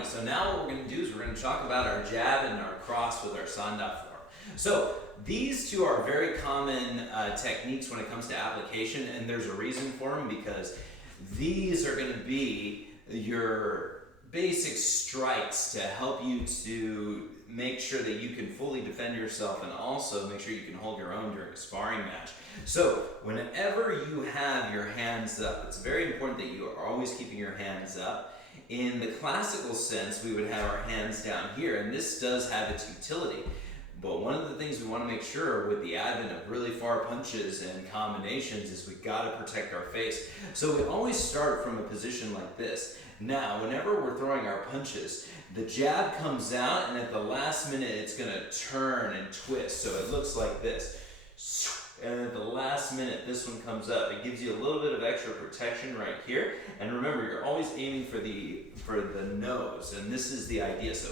20. So now what we're going to do is we're going to talk about our jab and our cross with our Sanda form. So these two are very common techniques when it comes to application, and there's a reason for them, because these are going to be your basic strikes to help you to make sure that you can fully defend yourself and also make sure you can hold your own during a sparring match. So whenever you have your hands up, it's very important that you are always keeping your hands up. In the classical sense, we would have our hands down here, and this does have its utility. But one of the things we want to make sure with the advent of really far punches and combinations is we got to protect our face. So we always start from a position like this. Now, whenever we're throwing our punches, the jab comes out, and at the last minute, it's going to turn and twist. So it looks like this. And at the last minute, this one comes up. It gives you a little bit of extra protection right here. And remember, you're always aiming for the nose, and this is the idea. So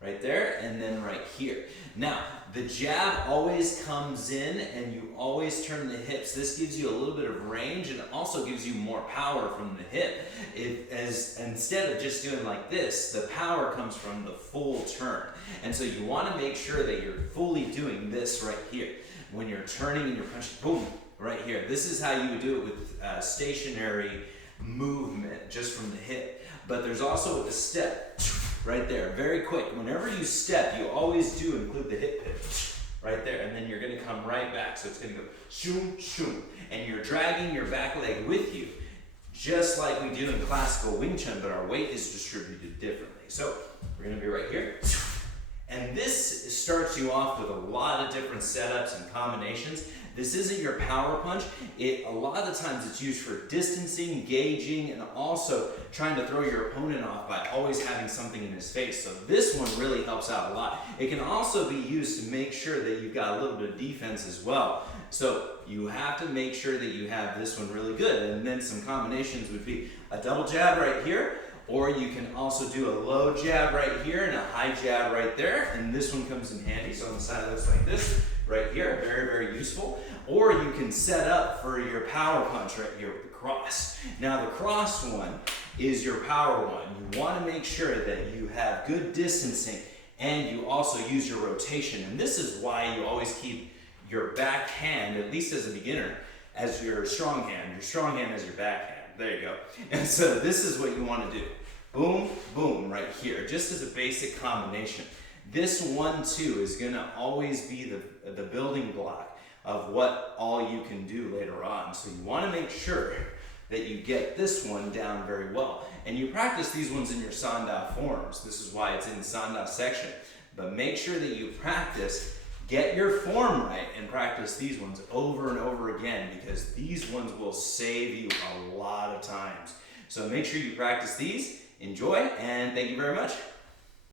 right there, and then right here. Now, the jab always comes in, and you always turn the hips. This gives you a little bit of range, and it also gives you more power from the hip. Instead of just doing like this, the power comes from the full turn. And so you want to make sure that you're fully doing this right here. When you're turning and you're punching, boom, right here. This is how you would do it with stationary movement, just from the hip. But there's also a step, right there, very quick. Whenever you step, you always do include the hip pivot, right there, and then you're gonna come right back. So it's gonna go shoom, shoom, and you're dragging your back leg with you, just like we do in classical Wing Chun, but our weight is distributed differently. So we're gonna be right here. And this starts you off with a lot of different setups and combinations. This isn't your power punch. A lot of the times it's used for distancing, gauging, and also trying to throw your opponent off by always having something in his face. So this one really helps out a lot. It can also be used to make sure that you've got a little bit of defense as well. So you have to make sure that you have this one really good. And then some combinations would be a double jab right here, or you can also do a low jab right here and a high jab right there. And this one comes in handy. So on the side it looks like this right here, very, very useful. Or you can set up for your power punch right here with the cross. Now the cross one is your power one. You want to make sure that you have good distancing and you also use your rotation. And this is why you always keep your back hand, at least as a beginner, as your strong hand as your back hand. There you go. And so this is what you want to do. Boom, boom, right here, just as a basic combination. This 1-2 is going to always be the building block of what all you can do later on. So you want to make sure that you get this one down very well. And you practice these ones in your Sanda forms. This is why it's in the Sanda section. But make sure that you practice, get your form right, and practice these ones over and over again, because these ones will save you a lot of times. So make sure you practice these, enjoy, and thank you very much.